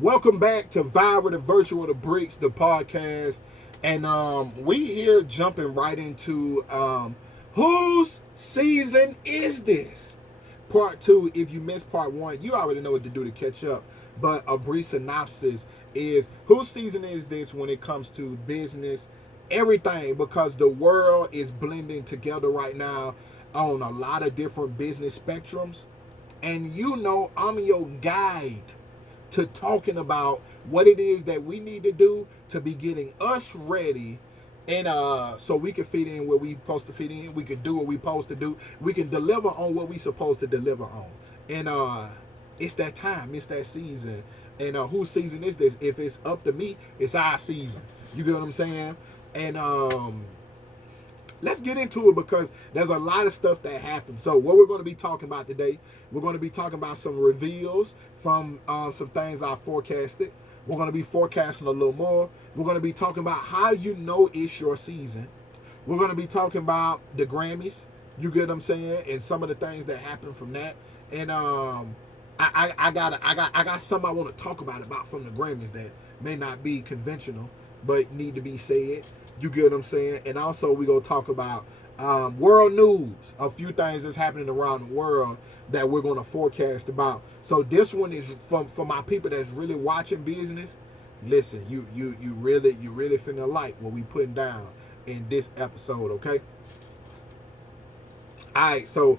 Welcome back to Viral, the Virtual, the Bricks, the podcast. And we here jumping right into whose season is this? Part two, if you missed part one, you already know what to do to catch up. But a brief synopsis is whose season is this when it comes to business, everything, because the world is blending together right now on a lot of different business spectrums. And you know, I'm your guide to talking about what it is that we need to do to be getting us ready and so we can fit in where we supposed to fit in. We can do what we supposed to do. We can deliver on what we supposed to deliver on. And it's that time, it's that season. And whose season is this? If it's up to me, it's our season. You get what I'm saying? And let's get into it because there's a lot of stuff that happened. So what we're going to be talking about today, we're going to be talking about some reveals from some things I forecasted. We're going to be forecasting a little more. We're going to be talking about how you know it's your season. We're going to be talking about the Grammys. You get what I'm saying? And some of the things that happened from that. And I got something I want to talk about from the Grammys that may not be conventional, but need to be said. You get what I'm saying? And also we going to talk about world news, a few things that's happening around the world that we're going to forecast about. So this one is for my people that's really watching business. Listen, you really finna like what we putting down in this episode, okay? All right, so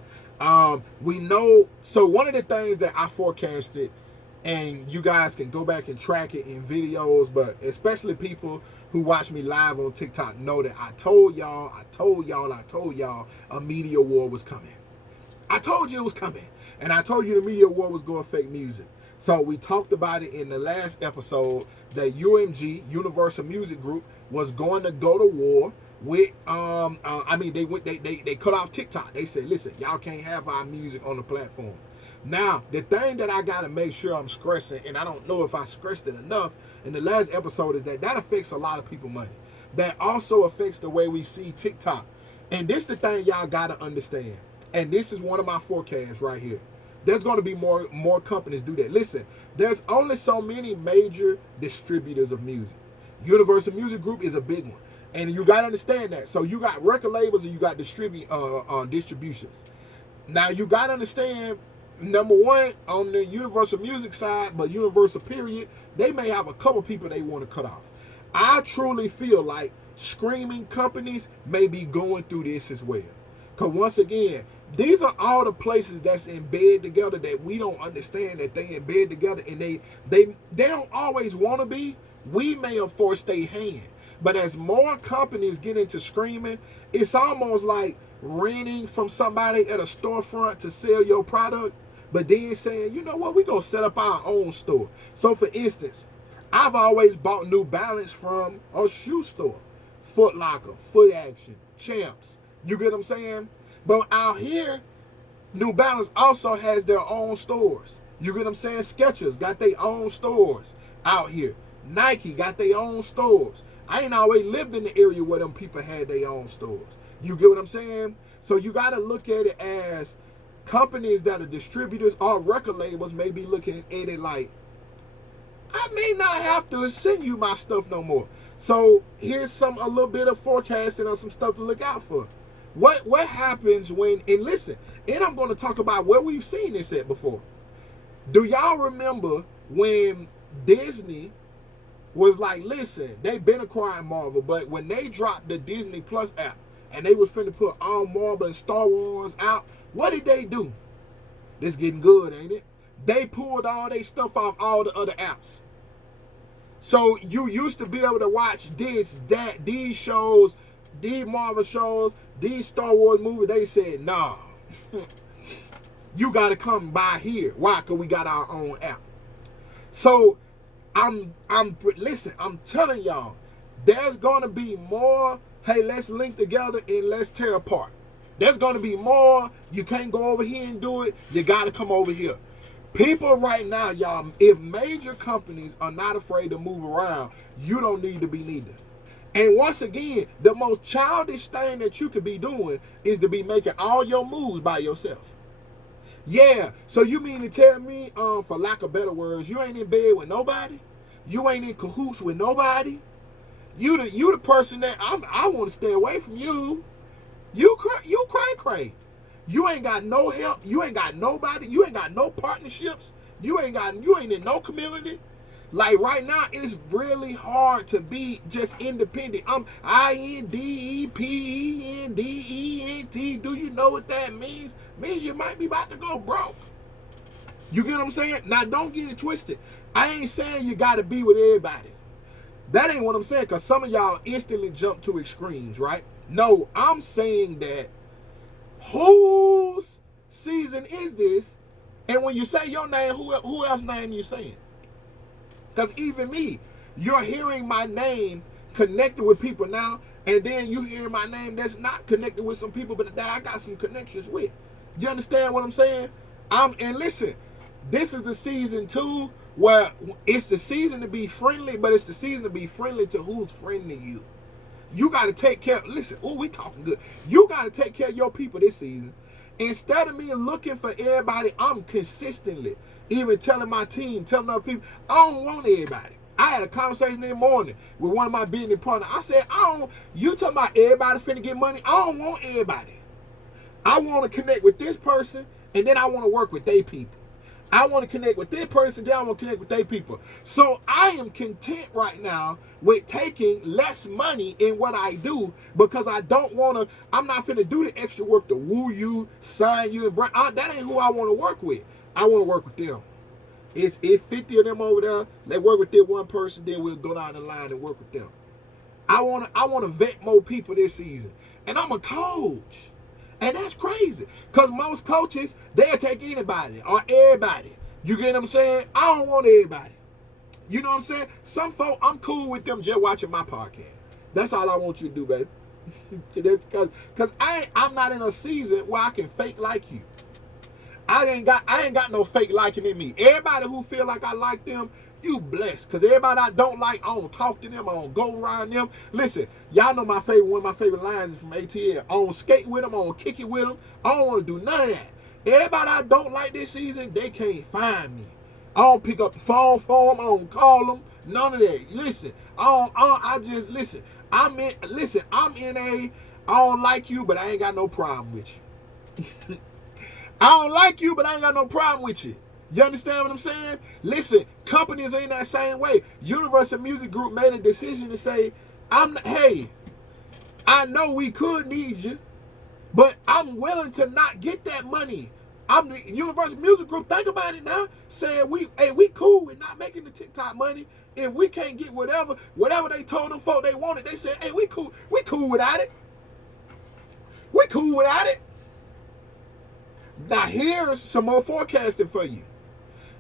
we know. So one of the things that I forecasted, and you guys can go back and track it in videos, but especially people who watch me live on TikTok know that I told y'all a media war was coming. I told you it was coming. And I told you the media war was going to affect music. So we talked about it in the last episode that UMG, Universal Music Group, was going to go to war with they cut off TikTok. They said, listen, y'all can't have our music on the platform. Now, the thing that I got to make sure I'm stressing, and I don't know if I stressed it enough in the last episode, is that affects a lot of people money. That also affects the way we see TikTok. And this is the thing y'all got to understand. And this is one of my forecasts right here. There's going to be more companies do that. Listen, there's only so many major distributors of music. Universal Music Group is a big one. And you got to understand that. So you got record labels and you got distributions. Now, you got to understand, number one, on the Universal Music side, but Universal period, they may have a couple people they want to cut off. I truly feel like streaming companies may be going through this as well. Because once again, these are all the places that's in bed together that we don't understand that they in bed together, and they don't always want to be. We may have forced their hand. But as more companies get into streaming, it's almost like renting from somebody at a storefront to sell your product, but then saying, you know what, we're going to set up our own store. So for instance, I've always bought New Balance from a shoe store. Foot Locker, Foot Action, Champs. You get what I'm saying? But out here, New Balance also has their own stores. You get what I'm saying? Skechers got their own stores out here. Nike got their own stores. I ain't always lived in the area where them people had their own stores. You get what I'm saying? So you got to look at it as companies that are distributors or record labels may be looking at it like, I may not have to send you my stuff no more. So here's a little bit of forecasting on some stuff to look out for. What happens when, and listen, and I'm going to talk about where we've seen this at before. Do y'all remember when Disney was like, listen, they've been acquiring Marvel, but when they dropped the Disney Plus app and they was finna put all Marvel and Star Wars out, what did they do? This getting good, ain't it? They pulled all their stuff off all the other apps. So you used to be able to watch these shows, these Marvel shows, these Star Wars movies. They said, nah, you got to come by here. Why? Because we got our own app. So listen, I'm telling y'all, there's going to be more, hey, let's link together and let's tear apart. There's going to be more, you can't go over here and do it, you got to come over here. People right now, y'all, if major companies are not afraid to move around, you don't need to be neither. And once again, the most childish thing that you could be doing is to be making all your moves by yourself. Yeah. So you mean to tell me, for lack of better words, you ain't in bed with nobody? You ain't in cahoots with nobody? You the person that I want to stay away from you. You cray. You ain't got no help. You ain't got nobody. You ain't got no partnerships. You ain't in no community. Like right now, it's really hard to be just independent. I'm independent. Do you know what that means? Means you might be about to go broke. You get what I'm saying? Now don't get it twisted. I ain't saying you gotta be with everybody. That ain't what I'm saying, because some of y'all instantly jump to extremes, right? No, I'm saying that whose season is this? And when you say your name, who else name you saying? Because even me, you're hearing my name connected with people now, and then you hearing my name that's not connected with some people, but that I got some connections with. You understand what I'm saying? And listen, this is the season 2 where it's the season to be friendly, but it's the season to be friendly to who's friendly to you. You got to take care. Listen, we talking good. You got to take care of your people this season. Instead of me looking for everybody, I'm consistently even telling my team, telling other people, I don't want everybody. I had a conversation in the morning with one of my business partners. I said, you talking about everybody finna get money? I don't want everybody. I want to connect with this person, and then I want to work with their people. I want to connect with this person, then I want to connect with their people. So I am content right now with taking less money in what I do, because I don't want to, I'm not finna do the extra work to woo you, sign you, and bring, that ain't who I want to work with. I want to work with them. It's 50 of them over there. Let's work with this one person, then we'll go down the line and work with them. I want to vet more people this season. And I'm a coach. And that's crazy, because most coaches, they'll take anybody or everybody. You get what I'm saying? I don't want everybody. You know what I'm saying? Some folk, I'm cool with them just watching my podcast. That's all I want you to do, baby. Because I'm not in a season where I can fake like you. I ain't got no fake liking in me. Everybody who feel like I like them, you blessed. Because everybody I don't like, I don't talk to them, I don't go around them. Listen, y'all know one of my favorite lines is from ATL. I don't skate with them, I don't kick it with them. I don't want to do none of that. Everybody I don't like this season, they can't find me. I don't pick up the phone for them, I don't call them, none of that. Listen, listen, I'm in I don't like you, but I ain't got no problem with you. I don't like you, but I ain't got no problem with you. You understand what I'm saying? Listen, companies ain't that same way. Universal Music Group made a decision to say, hey, I know we could need you, but I'm willing to not get that money. I'm the Universal Music Group. Think about it now. Saying we cool with not making the TikTok money. If we can't get whatever they told them folk they wanted, they said, hey, we cool without it. We cool without it. Now here's some more forecasting for you.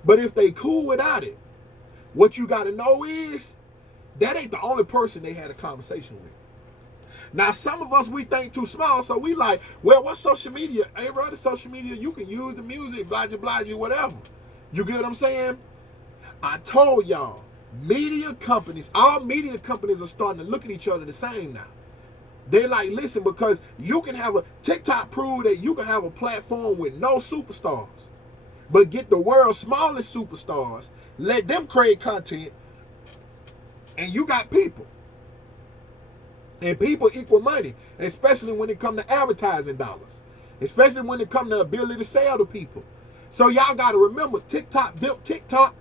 But if they cool without it, what you got to know is that ain't the only person they had a conversation with. Now some of us, we think too small, so we like, well, what's social media? Every other social media, you can use the music, blah, whatever. You get what I'm saying? I told y'all, all media companies are starting to look at each other the same now. They like, listen, because you can have TikTok prove that you can have a platform with no superstars, but get the world's smallest superstars, let them create content, and you got people. And people equal money, especially when it comes to advertising dollars, especially when it comes to ability to sell to people. So y'all got to remember, TikTok built TikTok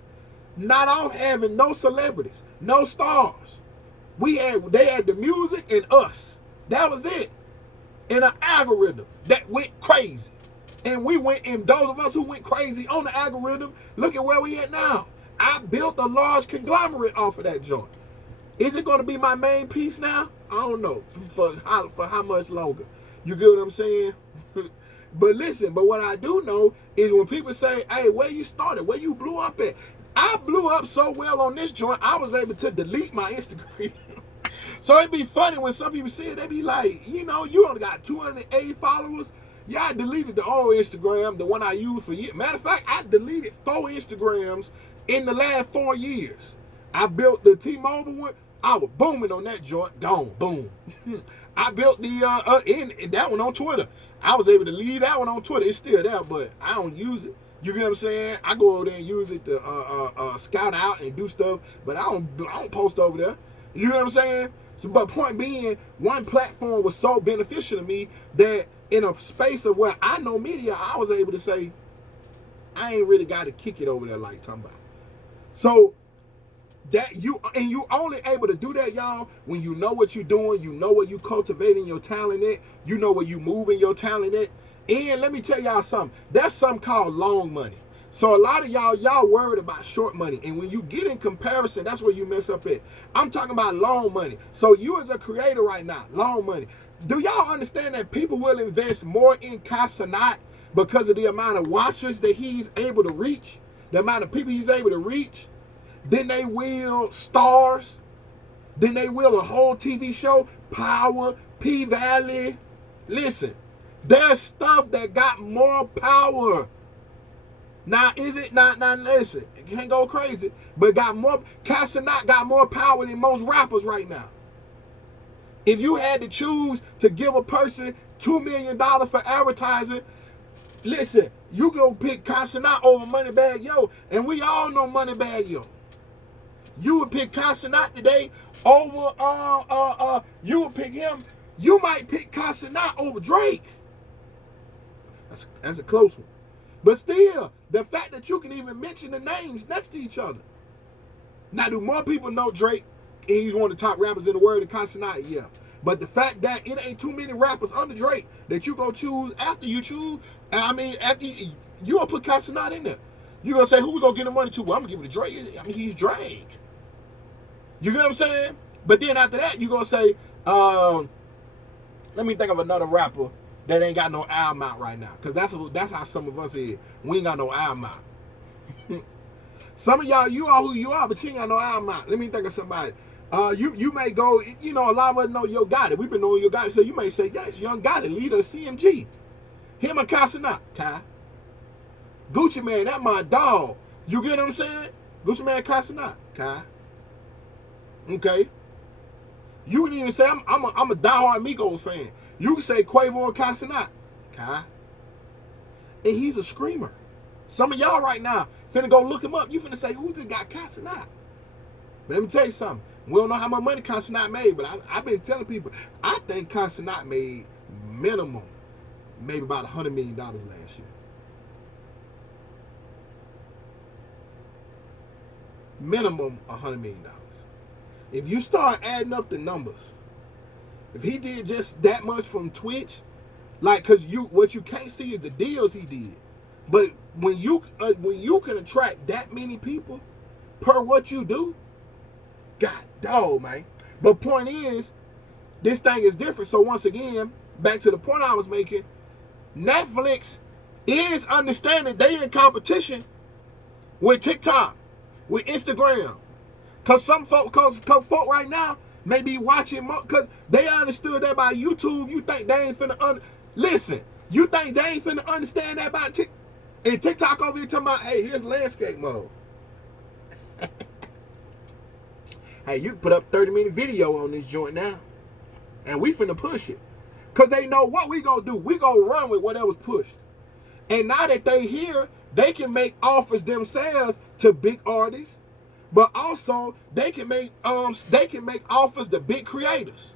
not off having no celebrities, no stars. They had the music and us. That was it. And an algorithm that went crazy. And those of us who went crazy on the algorithm, look at where we at now. I built a large conglomerate off of that joint. Is it going to be my main piece now? I don't know. For how much longer? You get what I'm saying? But listen, what I do know is when people say, hey, where you started, where you blew up at? I blew up so well on this joint, I was able to delete my Instagram. So it'd be funny when some people see it, they be like, you only got 280 followers. Yeah, I deleted the old Instagram, the one I used for years. Matter of fact, I deleted 4 Instagrams in the last 4 years. I built the T-Mobile one. I was booming on that joint. Gone. Boom. I built the in that one on Twitter. I was able to leave that one on Twitter. It's still there, but I don't use it. You get what I'm saying? I go over there and use it to scout out and do stuff, but I don't post over there. You know what I'm saying? So, but point being, one platform was so beneficial to me that in a space of where I know media, I was able to say, I ain't really got to kick it over there like talking about. So that you only able to do that, y'all, when you know what you're doing, you know what you cultivating your talent at, you know where you moving your talent at. And let me tell y'all something. That's something called long money. So a lot of y'all worried about short money. And when you get in comparison, that's where you mess up at. I'm talking about long money. So you as a creator right now, long money. Do y'all understand that people will invest more in Kai Cenat because of the amount of watchers that he's able to reach, the amount of people he's able to reach, than they will stars, than they will a whole TV show, Power, P-Valley. Listen, there's stuff that got more power. Now, is it not? Now, listen, it can't go crazy, but got more. Kai Cenat got more power than most rappers right now. If you had to choose to give a person $2 million for advertising, listen, you go pick Kai Cenat over Moneybagg Yo, and we all know Moneybagg Yo. You would pick Kai Cenat today over you would pick him. You might pick Kai Cenat over Drake. That's a close one. But still, the fact that you can even mention the names next to each other. Now, do more people know Drake? And he's one of the top rappers in the world, and Kai Cenat, yeah. But the fact that it ain't too many rappers under Drake that you go choose after you choose, after you gonna put Kai Cenat in there. You gonna say, who we gonna get the money to? Well, I'm gonna give it to Drake. I mean, he's Drake. You get what I'm saying? But then after that, you gonna say, let me think of another rapper that ain't got no album out right now. Because that's how some of us is. We ain't got no album out. Some of y'all, you are who you are, but you ain't got no album out. Let me think of somebody. You may go, a lot of us know Yo Gotti. We've been knowing Yo Gotti. So you may say, yes, Young Gotti, leader of CMG. Him and Kai Cenat. Kai. Gucci Mane, that my dog. You get what I'm saying? Gucci Mane, Kai Cenat. Kai. Okay. You can even say, I'm a diehard Migos fan. You can say Quavo and Kai Cenat. Kai. And he's a screamer. Some of y'all right now finna go look him up. You finna say, who just got Kai Cenat? But let me tell you something. We don't know how much money Kai Cenat made, but I've been telling people, I think Kai Cenat made minimum, maybe about $100 million last year. Minimum $100 million. If you start adding up the numbers, if he did just that much from Twitch, like, cause what you can't see is the deals he did. But when you can attract that many people per what you do, God dog, man. But point is, this thing is different. So once again, back to the point I was making, Netflix is understanding they in competition with TikTok, with Instagram. Cause some folk, cause folk right now may be watching more, cause they understood that by YouTube. You think they ain't finna listen? You think they ain't finna understand that by TikTok? And TikTok over here talking about, hey, here's landscape mode. Hey, you can put up 30-minute video on this joint now, and we finna push it, cause they know what we gonna do. We gonna run with whatever's pushed. And now that they here, they can make offers themselves to big artists. But also, they can make offers to big creators.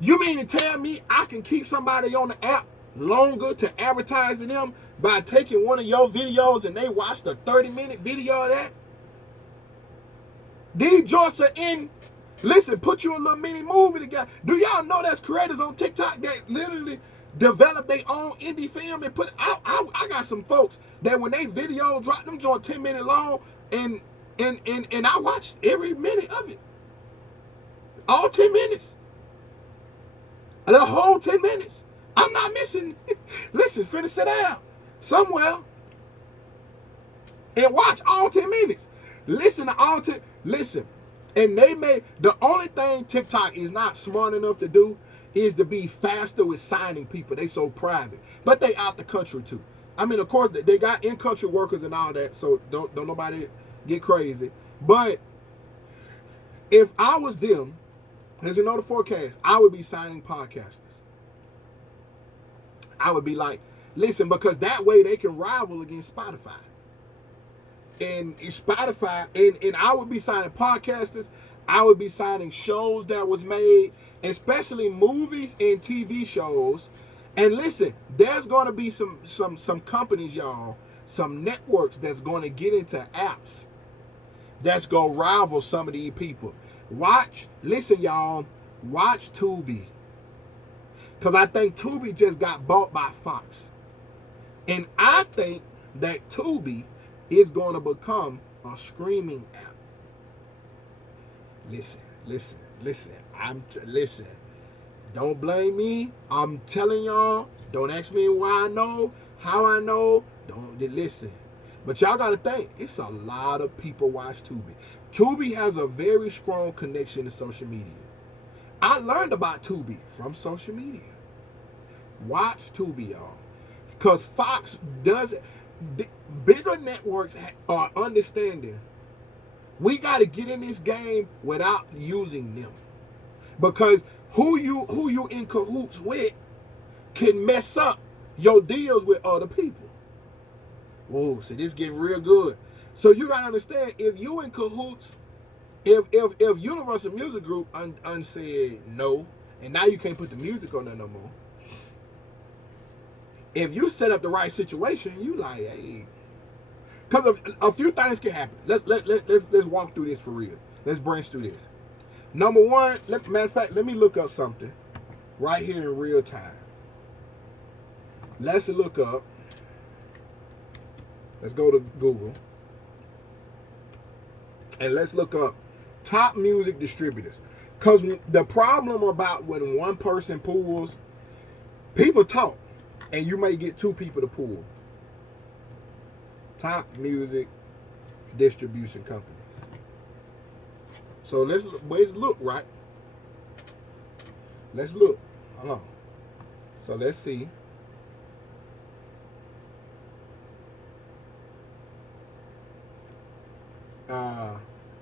You mean to tell me I can keep somebody on the app longer to advertise to them by taking one of your videos and they watch the 30-minute video of that? These joints are in. Listen, put you a little mini movie together. Do y'all know there's creators on TikTok that literally develop their own indie film and put I got some folks that when they video drop them joint 10 minutes long and I watch every minute of it. All 10 minutes. The whole 10 minutes. I'm not missing. Listen, finna sit down somewhere and watch all 10 minutes. Listen to all 10. Listen. And the only thing TikTok is not smart enough to do is to be faster with signing people. They so private. But they out the country too. I mean, of course, they got in-country workers and all that, so don't nobody get crazy. But If I was them, as you know the forecast, I would be signing podcasters. I would be like, listen, because that way they can rival against Spotify. And Spotify, and I would be signing podcasters. I would be signing shows that was made, especially movies and TV shows. And listen, there's going to be some companies, y'all, some networks that's going to get into apps that's going to rival some of these people. Listen, y'all, watch Tubi. Because I think Tubi just got bought by Fox. And I think that Tubi is going to become a streaming app. Listen. Listen. Don't blame me. I'm telling y'all. Don't ask me why I know, how I know. Don't listen. But y'all got to think. It's a lot of people watch Tubi. Tubi has a very strong connection to social media. I learned about Tubi from social media. Watch Tubi, y'all. Because Fox does it. Bigger networks are understanding we got to get in this game without using them, because who you in cahoots with can mess up your deals with other people. Whoa, so this getting real good. So you got to understand, if you in cahoots, if Universal Music Group said no, and now you can't put the music on there no more. If you set up the right situation, you like, hey, because a few things can happen. Let's walk through this for real. Let's branch through this. Number one, matter of fact, let me look up something right here in real time. Let's look up. Let's go to Google. And let's look up top music distributors. Because the problem about when one person pulls, people talk. And you may get two people to pull. Top music distribution companies. So let's look, right? Let's look. Hold on. So let's see.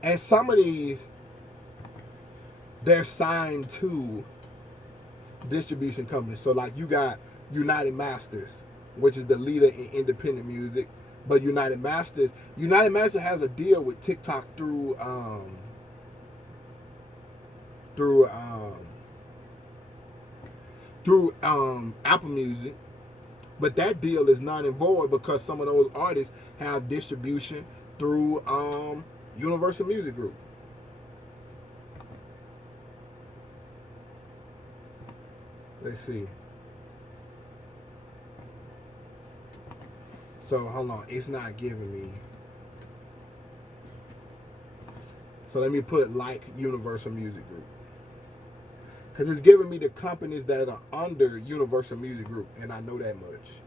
And some of these, they're signed to distribution companies. So like you got United Masters, which is the leader in independent music. But United Masters has a deal with TikTok through Apple Music. But that deal is non and void because some of those artists have distribution through Universal Music Group. Let's see. So hold on, it's not giving me. So let me put like Universal Music Group, because it's giving me the companies that are under Universal Music Group, and I know that much.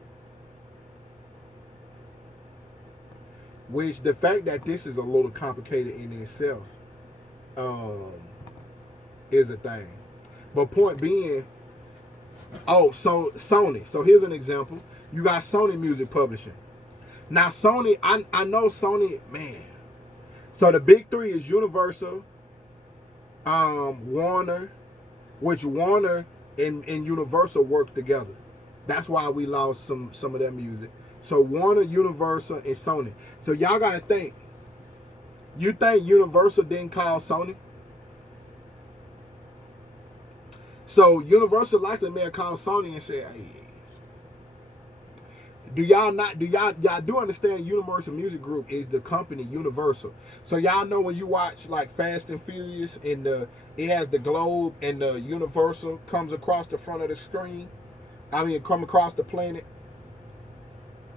Which the fact that this is a little complicated in itself is a thing. But point being, so Sony. So here's an example. You got Sony Music Publishing. Now Sony, I know Sony, man. So the big three is Universal, Warner, which Warner and Universal work together. That's why we lost some of their music. So Warner, Universal, and Sony. So y'all gotta think. You think Universal didn't call Sony? So Universal likely may have called Sony and said, hey, do y'all do understand Universal Music Group is the company Universal? So y'all know when you watch like Fast and Furious and it has the globe and the Universal comes across the front of the screen. Come across the planet.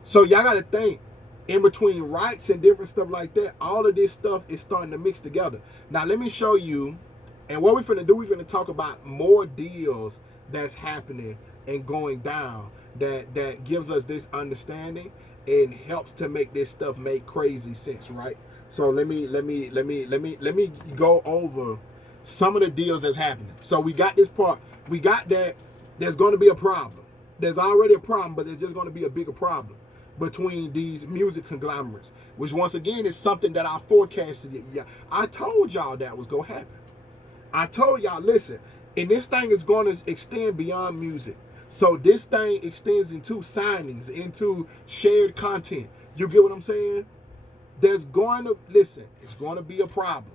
So y'all got to think, in between rights and different stuff like that, all of this stuff is starting to mix together. Now let me show you, and what we're finna do, we're finna talk about more deals that's happening and going down that gives us this understanding and helps to make this stuff make crazy sense, right? So let me go over some of the deals that's happening. So we got this part. We got that there's going to be a problem. There's already a problem, but there's just going to be a bigger problem between these music conglomerates, which once again is something that I forecasted. Yeah, I told y'all that was going to happen. I told y'all, listen, and this thing is going to extend beyond music. So this thing extends into signings, into shared content. You get what I'm saying? There's going to, listen, it's going to be a problem.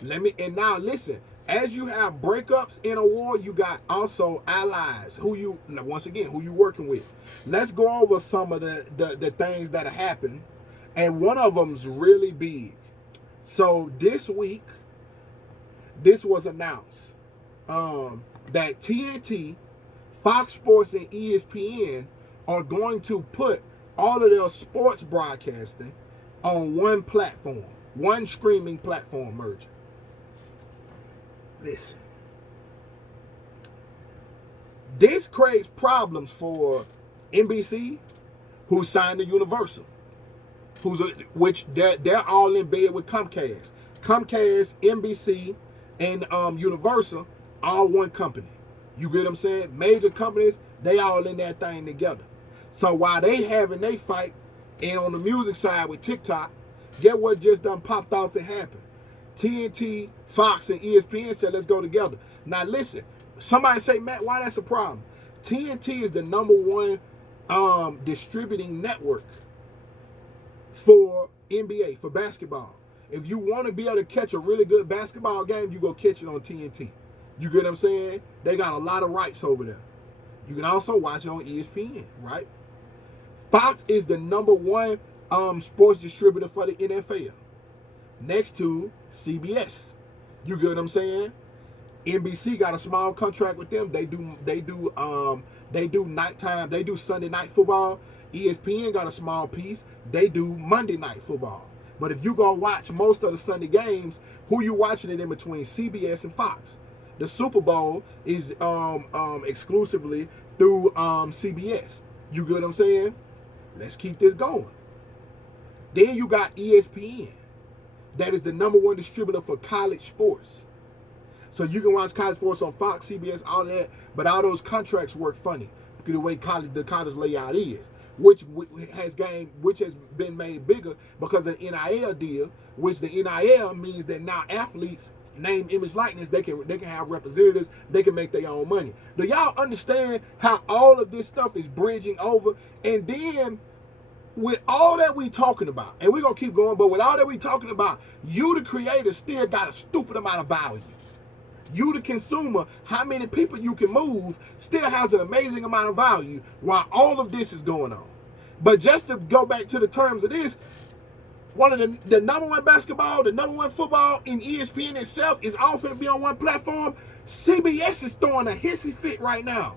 And now listen, as you have breakups in a war, you got also allies who you, once again, who you working with. Let's go over some of the things that have happened. And one of them's really big. So this week, this was announced that TNT, Fox Sports, and ESPN are going to put all of their sports broadcasting on one platform, one streaming platform merger. Listen, this creates problems for NBC, who signed to Universal, which they're all in bed with Comcast. Comcast, NBC, and Universal, all one company. You get what I'm saying? Major companies, they all in that thing together. So while they having they fight, and on the music side with TikTok, get what just done popped off and happened. TNT, Fox, and ESPN said, let's go together. Now listen, somebody say, Matt, why that's a problem? TNT is the #1 distributing network for NBA, for basketball. If you want to be able to catch a really good basketball game, you go catch it on TNT. You get what I'm saying? They got a lot of rights over there. You can also watch it on ESPN, right? Fox is the #1 sports distributor for the NFL, next to CBS. You get what I'm saying? NBC got a small contract with them. They do nighttime. They do Sunday night football. ESPN got a small piece. They do Monday night football. But if you go watch most of the Sunday games, who you watching it in between? CBS and Fox. The Super Bowl is exclusively through CBS. You get what I'm saying? Let's keep this going. Then you got ESPN. That is the #1 distributor for college sports. So you can watch college sports on Fox, CBS, all that. But all those contracts work funny because the way the college layout is, which has been made bigger because of the NIL deal, which the NIL means that now athletes, name, image, likeness, they can have representatives, they can make their own money. Do y'all understand how all of this stuff is bridging over? And then with all that we talking about, and we're gonna keep going, but with all that we talking about, you the creator still got a stupid amount of value. You the consumer, how many people you can move, still has an amazing amount of value while all of this is going on. But just to go back to the terms of this, one of the #1 basketball, the #1 football in ESPN itself is all going to be on one platform. CBS is throwing a hissy fit right now.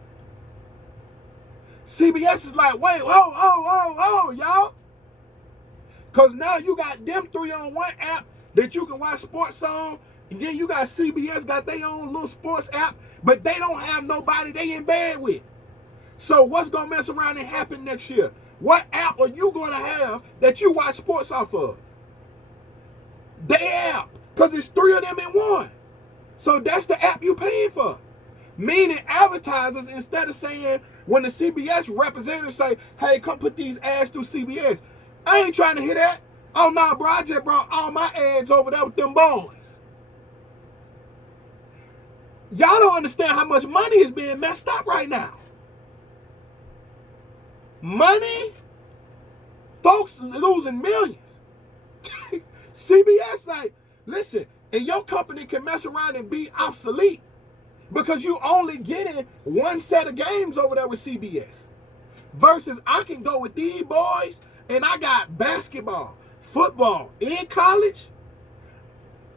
CBS is like, wait, y'all. Because now you got them 3 on one app that you can watch sports on. And then you got CBS got their own little sports app, but they don't have nobody they in bed with. So what's going to mess around and happen next year? What app are you going to have that you watch sports off of? Their app. Because it's 3 of them in one. So that's the app you paying for. Meaning advertisers, instead of saying, when the CBS representatives say, hey, come put these ads through CBS. I ain't trying to hear that. Oh, no, bro, I just brought all my ads over there with them boys. Y'all don't understand how much money is being messed up right now. Money? Folks losing millions. CBS like, listen, and your company can mess around and be obsolete because you only getting one set of games over there with CBS. Versus I can go with these boys and I got basketball, football, and college.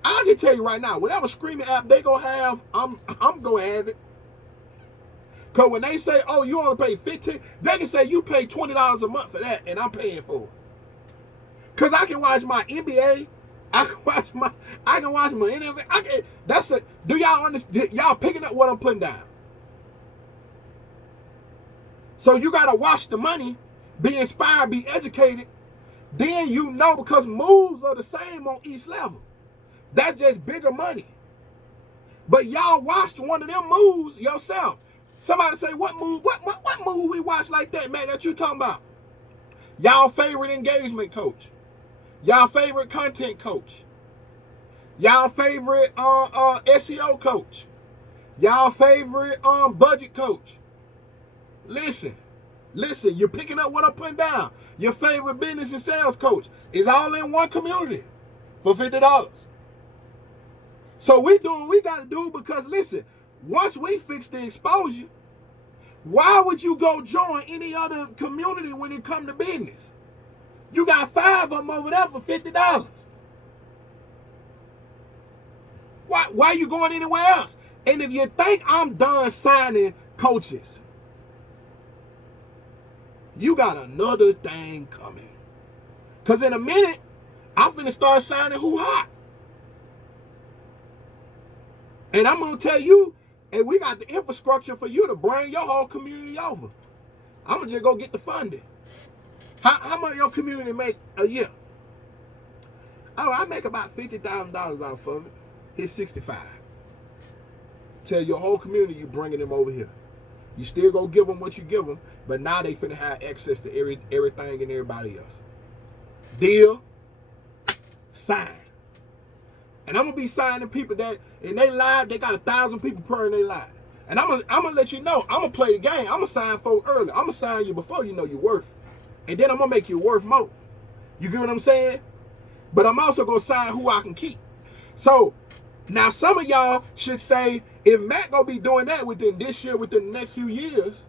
I can tell you right now, whatever streaming app they gonna have, I'm gonna have it. Cause when they say, oh, you only pay $15, they can say you pay $20 a month for that, and I'm paying for it. Cause I can watch my NBA, I can watch my NFL. Do y'all understand? Y'all picking up what I'm putting down? So you gotta watch the money, be inspired, be educated. Then you know, because moves are the same on each level. That's just bigger money. But y'all watched one of them moves yourself. Somebody say, what move we watch like that, man, that you talking about? Y'all favorite engagement coach. Y'all favorite content coach. Y'all favorite SEO coach. Y'all favorite budget coach. Listen, you're picking up what I'm putting down. Your favorite business and sales coach is all in one community for $50. So we doing what we got to do because, listen, once we fix the exposure, why would you go join any other community when it come to business? You got 5 of them over there for $50. Why are you going anywhere else? And if you think I'm done signing coaches, you got another thing coming. Because in a minute, I'm finna start signing who hot. And I'm going to tell you, and we got the infrastructure for you to bring your whole community over. I'm going to just go get the funding. How much your community make a year? Oh, I make about $50,000 off of it. Here's 65. Tell your whole community you bringing them over here. You still go give them what you give them, but now they finna have access to everything and everybody else. Deal, sign. And I'm gonna be signing people that in they live, they got 1,000 people per in their live. And I'm gonna let you know, I'm gonna play the game. I'm gonna sign folk early. I'm gonna sign you before you know your worth. And then I'm gonna make you worth more. You get what I'm saying? But I'm also gonna sign who I can keep. So now some of y'all should say, if Matt gonna be doing that within this year, within the next few years,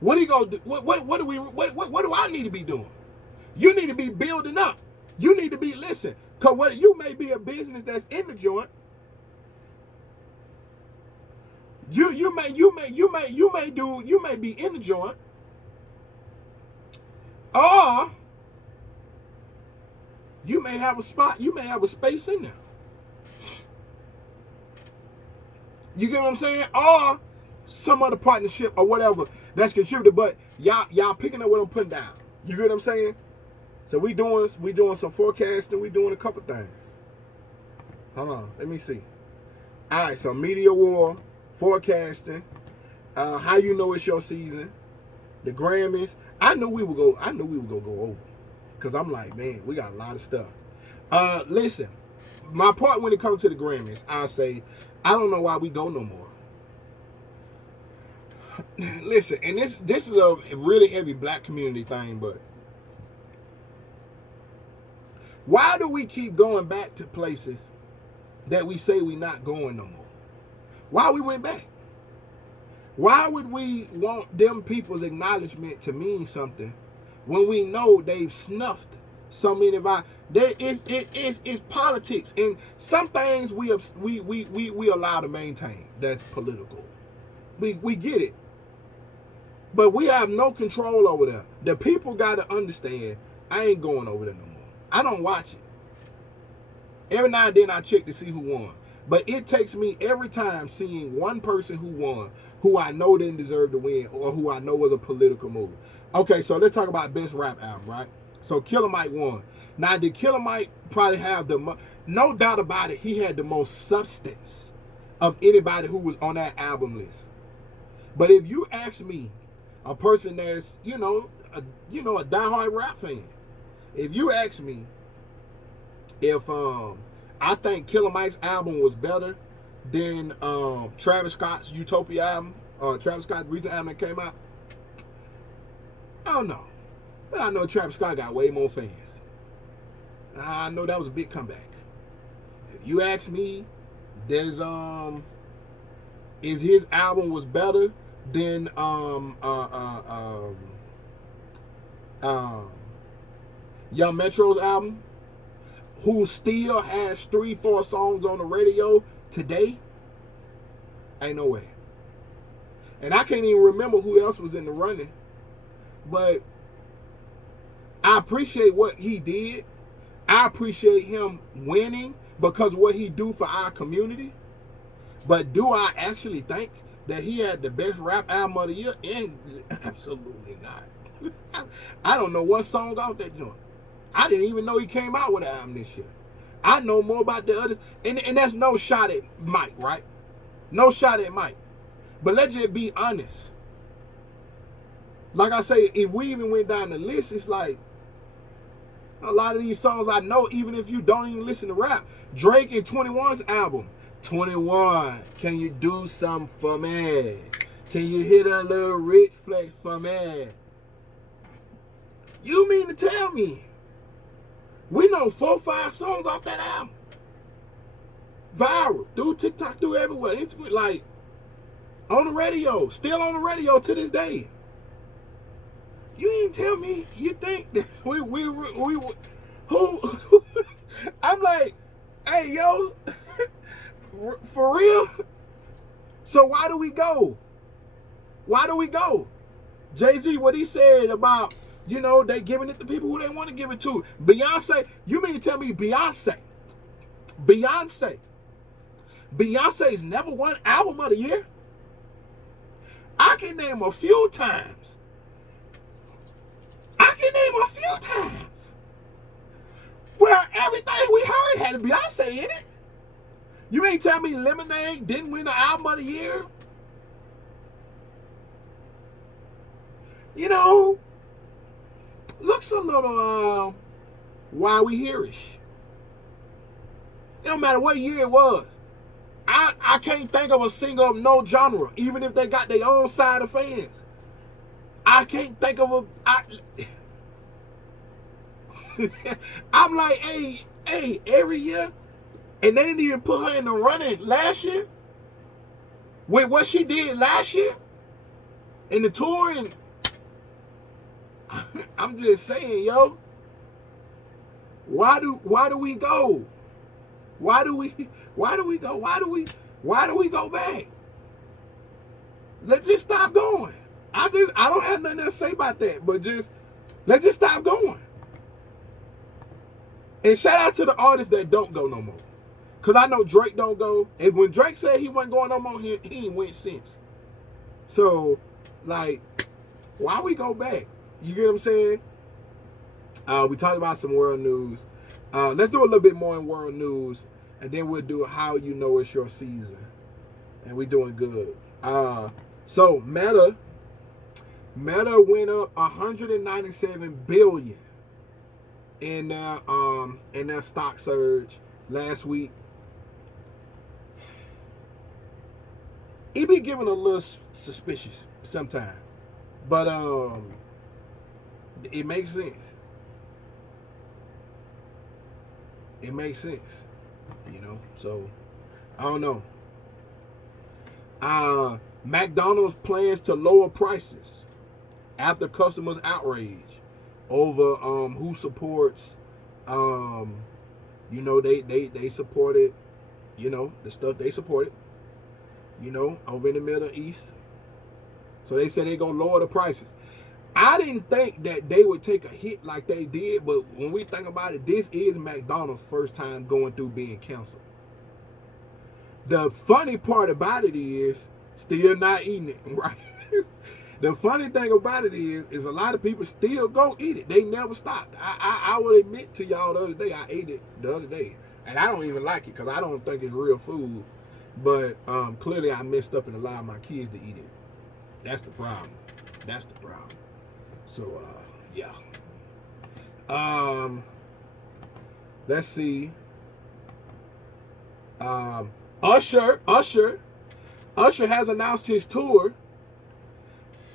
what he gonna do? What do I need to be doing? You need to be building up. You need to be listen. Cause what you may be a business that's in the joint. You may be in the joint. Or you may have a spot, you may have a space in there. You get what I'm saying? Or some other partnership or whatever that's contributed, but y'all picking up what I'm putting down. You get what I'm saying? So we doing some forecasting, we doing a couple things. Hold on, let me see. All right, so media war, forecasting, how you know it's your season, the Grammys. I knew we would go over. Cause I'm like, man, we got a lot of stuff. Listen, my part when it comes to the Grammys, I'll say, I don't know why we go no more. Listen, and this is a really heavy black community thing, but why do we keep going back to places that we say we not going no more? Why we went back? Why would we want them people's acknowledgement to mean something when we know they've snuffed so many of our? It's politics, and some things we allow to maintain. That's political. We get it, but we have no control over that. The people got to understand. I ain't going over there no more. I don't watch it. Every now and then I check to see who won. But it takes me every time seeing one person who won, who I know didn't deserve to win, or who I know was a political move. Okay, so let's talk about best rap album, right? So Killer Mike won. Now, did Killer Mike probably have no doubt about it, he had the most substance of anybody who was on that album list. But if you ask me, a person that's, a diehard rap fan, if you ask me if I think Killer Mike's album was better than Travis Scott's Utopia album, Travis Scott's recent album that came out, I don't know. But I know Travis Scott got way more fans. I know that was a big comeback. If you ask me, there's is his album was better than Young Metro's album, who still has 3-4 songs on the radio today? Ain't no way. And I can't even remember who else was in the running. But I appreciate what he did. I appreciate him winning because of what he do for our community. But do I actually think that he had the best rap album of the year? And absolutely not. I don't know one song off that joint. I didn't even know he came out with an album this year. I know more about the others. And that's no shot at Mike, right? No shot at Mike. But let's just be honest. Like I say, if we even went down the list, it's like, A lot of these songs I know, even if you don't even listen to rap. Drake and 21's album. 21, can you do something for me? Can you hit a little rich flex for me? You mean to tell me we know 4 or 5 songs off that album? Viral, through TikTok, through everywhere. It's like on the radio, still on the radio to this day. You ain't tell me you think that we who I'm like, hey yo, for real? So why do we go? Why do we go? Jay-Z, what he said about, you know, they giving it to people who they want to give it to. Beyonce, you mean to tell me Beyonce's never won album of the year? I can name a few times. Where everything we heard had a Beyonce in it. You mean tell me Lemonade didn't win the album of the year? You know, looks a little why we here-ish. It don't matter what year it was. I can't think of a singer of no genre, even if they got their own side of fans. I can't think of I'm like, hey, every year, and they didn't even put her in the running last year with what she did last year in the tour, and I'm just saying, yo, why do we go? Why do we go? Why do we go back? Let's just stop going. I don't have nothing to say about that, but let's just stop going. And shout out to the artists that don't go no more. Cause I know Drake don't go. And when Drake said he wasn't going no more, he ain't went since. So, like, why we go back? You get what I'm saying? We talked about some world news. Let's do a little bit more in world news, and then we'll do how you know it's your season. And we doing good. So Meta went up 197 billion in their stock surge last week. It be giving a little suspicious sometimes, but it makes sense. It makes sense, you know. So I don't know. McDonald's plans to lower prices after customers' outrage over who supports, you know, they supported, you know, the stuff they supported, you know, over in the Middle East. So they said they're going to lower the prices. I didn't think that they would take a hit like they did, but when we think about it, this is McDonald's first time going through being canceled. The funny part about it is still not eating it, right? The funny thing about it is a lot of people still go eat it. They never stopped. I will admit to y'all the other day, I ate it the other day. And I don't even like it because I don't think it's real food. But clearly I messed up and allowed my kids to eat it. That's the problem. That's the problem. So, yeah. Let's see. Usher has announced his tour.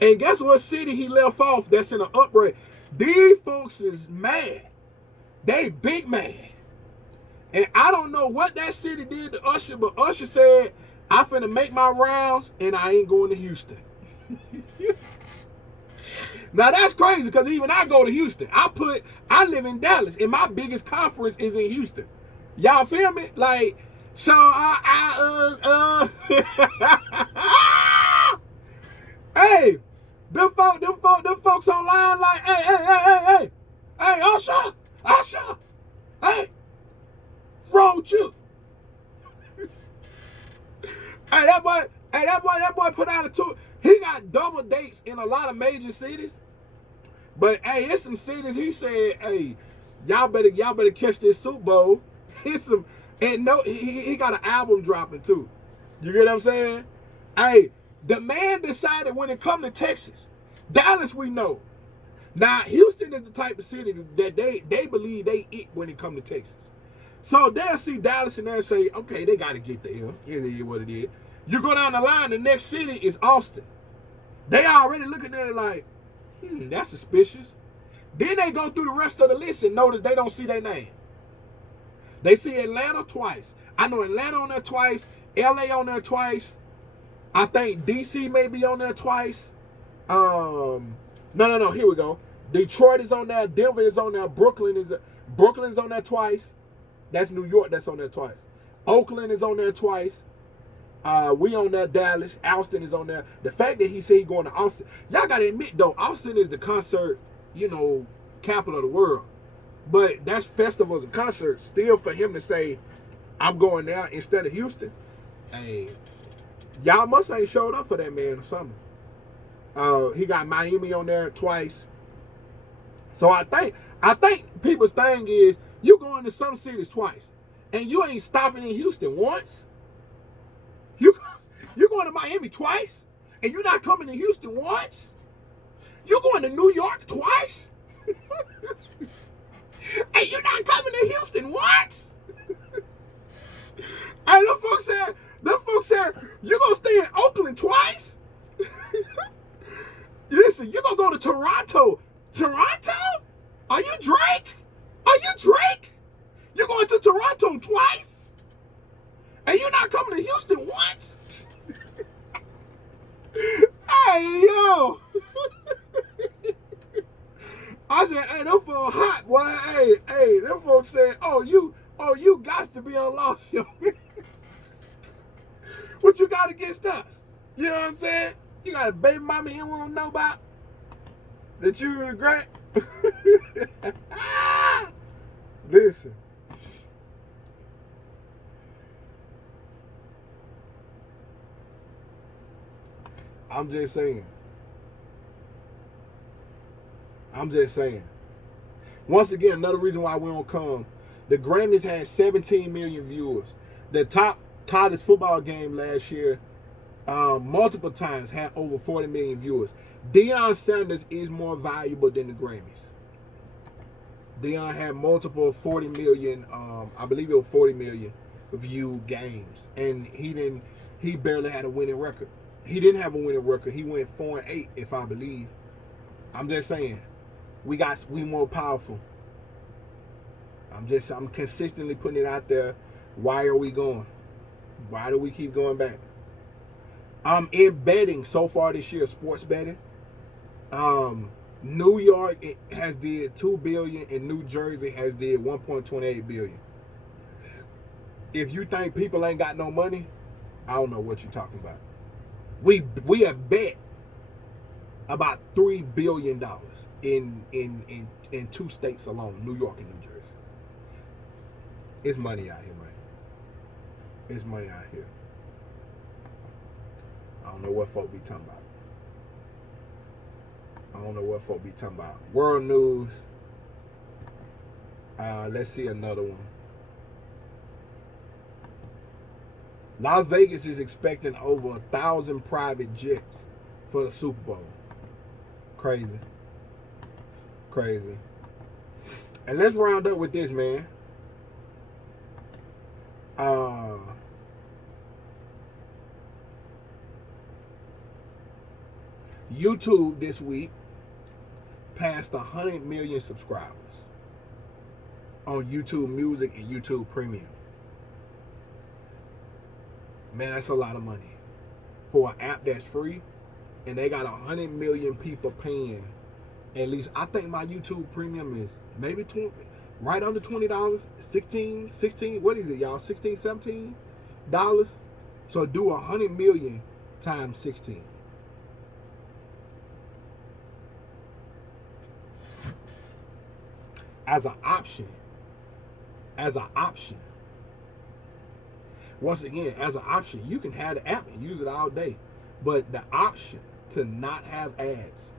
And guess what city he left off that's in an upgrade? These folks is mad. They big mad. And I don't know what that city did to Usher, but Usher said, I finna make my rounds and I ain't going to Houston. Now that's crazy because even I go to Houston. I live in Dallas and my biggest conference is in Houston. Y'all feel me? Like, so hey, them folks online like, hey, Usher, hey, what's wrong with you? Hey, that boy put out a tour. He got double dates in a lot of major cities. But hey, it's some cities he said, hey, y'all better catch this Super Bowl. Here's some, and no, he got an album dropping too. You get what I'm saying? Hey, the man decided when it come to Texas, Dallas we know. Now, Houston is the type of city that they believe they it when it come to Texas. So they'll see Dallas and they'll say, okay, they got to get there. It is what it is. You go down the line, the next city is Austin. They already looking at it like, that's suspicious. Then they go through the rest of the list and notice they don't see their name. They see Atlanta twice. I know Atlanta on there twice, LA on there twice. I think DC may be on there twice. No. Here we go. Detroit is on there. Denver is on there. Brooklyn's on there twice. That's New York. That's on there twice. Oakland is on there twice. We on there. Dallas. Austin is on there. The fact that he said he going to Austin, y'all gotta admit though, Austin is the concert, capital of the world. But that's festivals and concerts. Still, for him to say, I'm going there instead of Houston, hey, y'all must ain't showed up for that man or something. He got Miami on there twice. So I think people's thing is you going to some cities twice, and you ain't stopping in Houston once. You going to Miami twice, and you're not coming to Houston once. You going to New York twice, and you're not coming to Houston once. And them folks said, you gonna stay in Oakland twice? Listen, you gonna go to Toronto? Toronto? Are you Drake? You going to Toronto twice? And you're not coming to Houston once? Hey, yo. I said, hey, them folks hot, boy. Hey, them folks said, oh, you got to be on loss, yo. What you got against us? You know what I'm saying? You got a baby mama you won't know about that you regret? Listen. I'm just saying. Once again, another reason why we don't come. The Grammys had 17 million viewers. The top college football game last year, multiple times, had over 40 million viewers. Deion Sanders is more valuable than the Grammys. Deion had multiple 40 million, I believe it was 40 million view games. And he barely had a winning record. He didn't have a winning record. He went 4-8, if I believe. I'm just saying, we more powerful. I'm consistently putting it out there. Why are we going? Why do we keep going back? In betting so far this year, sports betting, New York has did $2 billion and New Jersey has did $1.28 billion. If you think people ain't got no money, I don't know what you're talking about. We have bet about $3 billion in two states alone, New York and New Jersey. It's money out here, man. It's money out here. I don't know what folk be talking about. World news. Let's see another one. Las Vegas is expecting over 1,000 private jets for the Super Bowl. Crazy. And let's round up with this, man. YouTube this week passed 100 million subscribers on YouTube Music and YouTube Premium. Man, that's a lot of money for an app that's free, and they got 100 million people paying. At least I think my YouTube Premium is maybe 20, right under $20, 16, what is it, y'all? 16, 17 dollars. So do 100 million times 16. As an option. Once again, as an option, you can have the app and use it all day. But the option to not have ads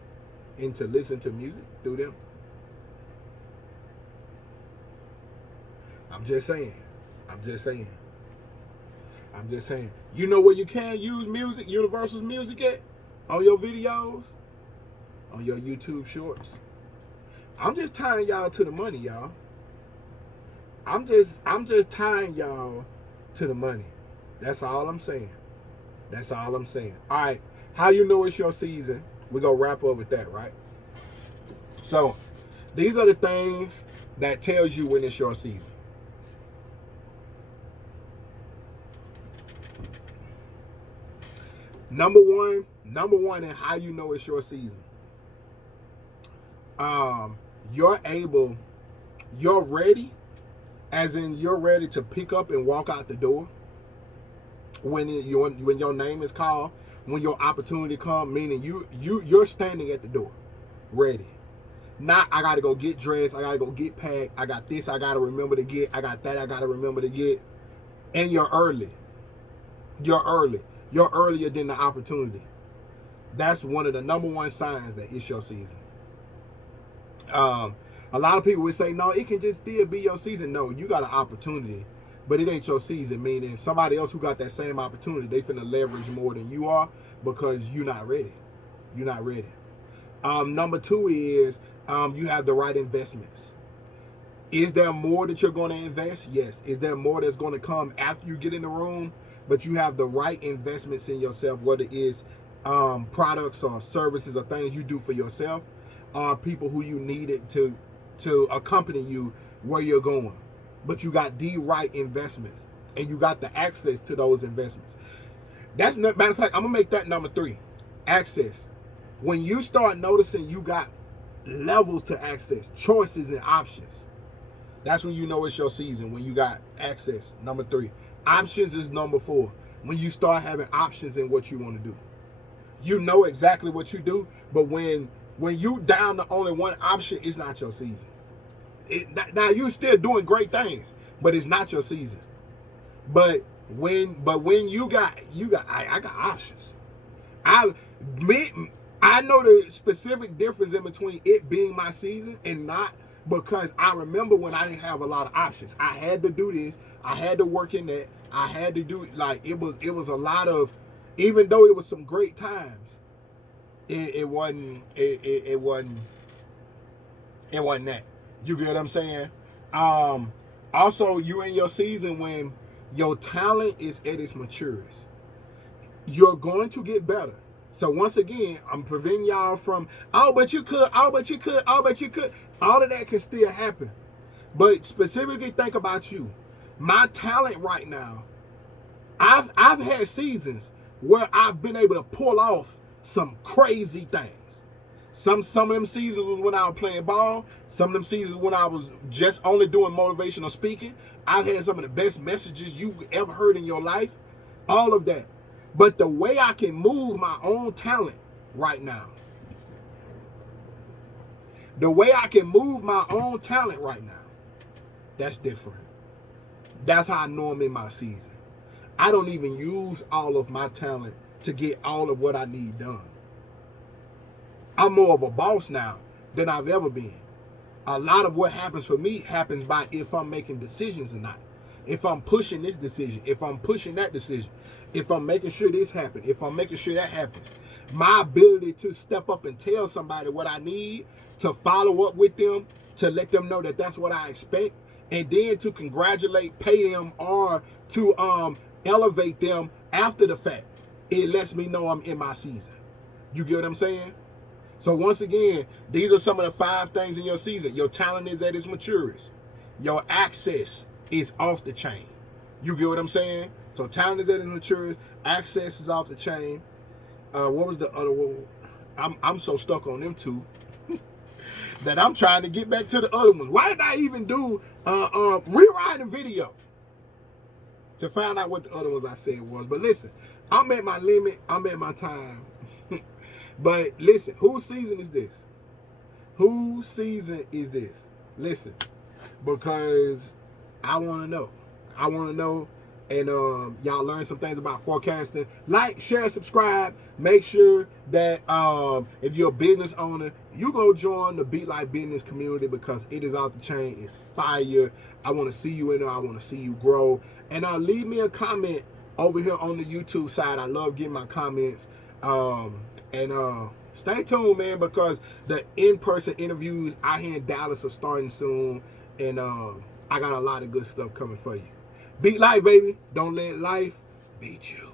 and to listen to music through them. I'm just saying. You know where you can use music, Universal's music at? On your videos? On your YouTube shorts? I'm just tying y'all to the money, y'all. I'm just tying y'all to the money. That's all I'm saying. That's all I'm saying. All right, how you know it's your season? We gonna wrap up with that, right? So, these are the things that tells you when it's your season. Number one, and how you know it's your season. You're ready, as in you're ready to pick up and walk out the door when your name is called, when your opportunity comes, meaning you're standing at the door, ready. Not I gotta go get dressed, I gotta go get packed, I got this I gotta remember to get, I got that I gotta remember to get, and you're early. You're early. You're earlier than the opportunity. That's one of the number one signs that it's your season. A lot of people would say, no, it can just still be your season. No, you got an opportunity, but it ain't your season, meaning somebody else who got that same opportunity, they finna leverage more than you are because you're not ready. You're not ready. Number two is you have the right investments. Is there more that you're going to invest? Yes. Is there more that's going to come after you get in the room? But you have the right investments in yourself, whether it is products or services or things you do for yourself, or people who you needed to accompany you where you're going. But you got the right investments, and you got the access to those investments. That's matter of fact, I'm gonna make that number three. Access. When you start noticing you got levels to access, choices and options, that's when you know it's your season. When you got access. Number three. Options is number four. When you start having options in what you want to do. You know exactly what you do, but when you down to only one option, it's not your season. Now you're still doing great things, but it's not your season. But when you got I got options. I know the specific difference in between it being my season and not, because I remember when I didn't have a lot of options. I had to do this. I had to work in that. I had to do like it was a lot of, even though it was some great times, it wasn't that. You get what I'm saying? Also, you in your season when your talent is at its maturest. You're going to get better. So once again, I'm preventing y'all from, oh, but you could, oh, but you could, oh, but you could. All of that can still happen. But specifically think about you. My talent right now, I've had seasons where I've been able to pull off some crazy things. Some of them seasons was when I was playing ball. Some of them seasons when I was just only doing motivational speaking. I've had some of the best messages you've ever heard in your life. All of that. But the way I can move my own talent right now, that's different. That's how I know I'm in my season. I don't even use all of my talent to get all of what I need done. I'm more of a boss now than I've ever been. A lot of what happens for me happens by if I'm making decisions or not. If I'm pushing this decision, if I'm pushing that decision, if I'm making sure this happens, if I'm making sure that happens. My ability to step up and tell somebody what I need, to follow up with them, to let them know that that's what I expect, and then to congratulate, pay them, or to elevate them after the fact, it lets me know I'm in my season. You get what I'm saying? So once again, these are some of the 5 things in your season. Your talent is at its maturest. Your access is off the chain. You get what I'm saying? So talent is at its maturest. Access is off the chain. What was the other one? I'm so stuck on them two that I'm trying to get back to the other ones. Why did I even do rewrite the video to find out what the other ones I said was? But listen, I'm at my limit. I'm at my time. But listen, whose season is this? Whose season is this? Listen, because I want to know. I want to know. And y'all learn some things about forecasting. Like, share, subscribe. Make sure that if you're a business owner, you go join the Beat Like Business community, because it is off the chain. It's fire. I want to see you in there. I want to see you grow. And leave me a comment over here on the YouTube side. I love getting my comments. Stay tuned, man, because the in-person interviews out here in Dallas are starting soon, and I got a lot of good stuff coming for you. Beat life, baby. Don't let life beat you.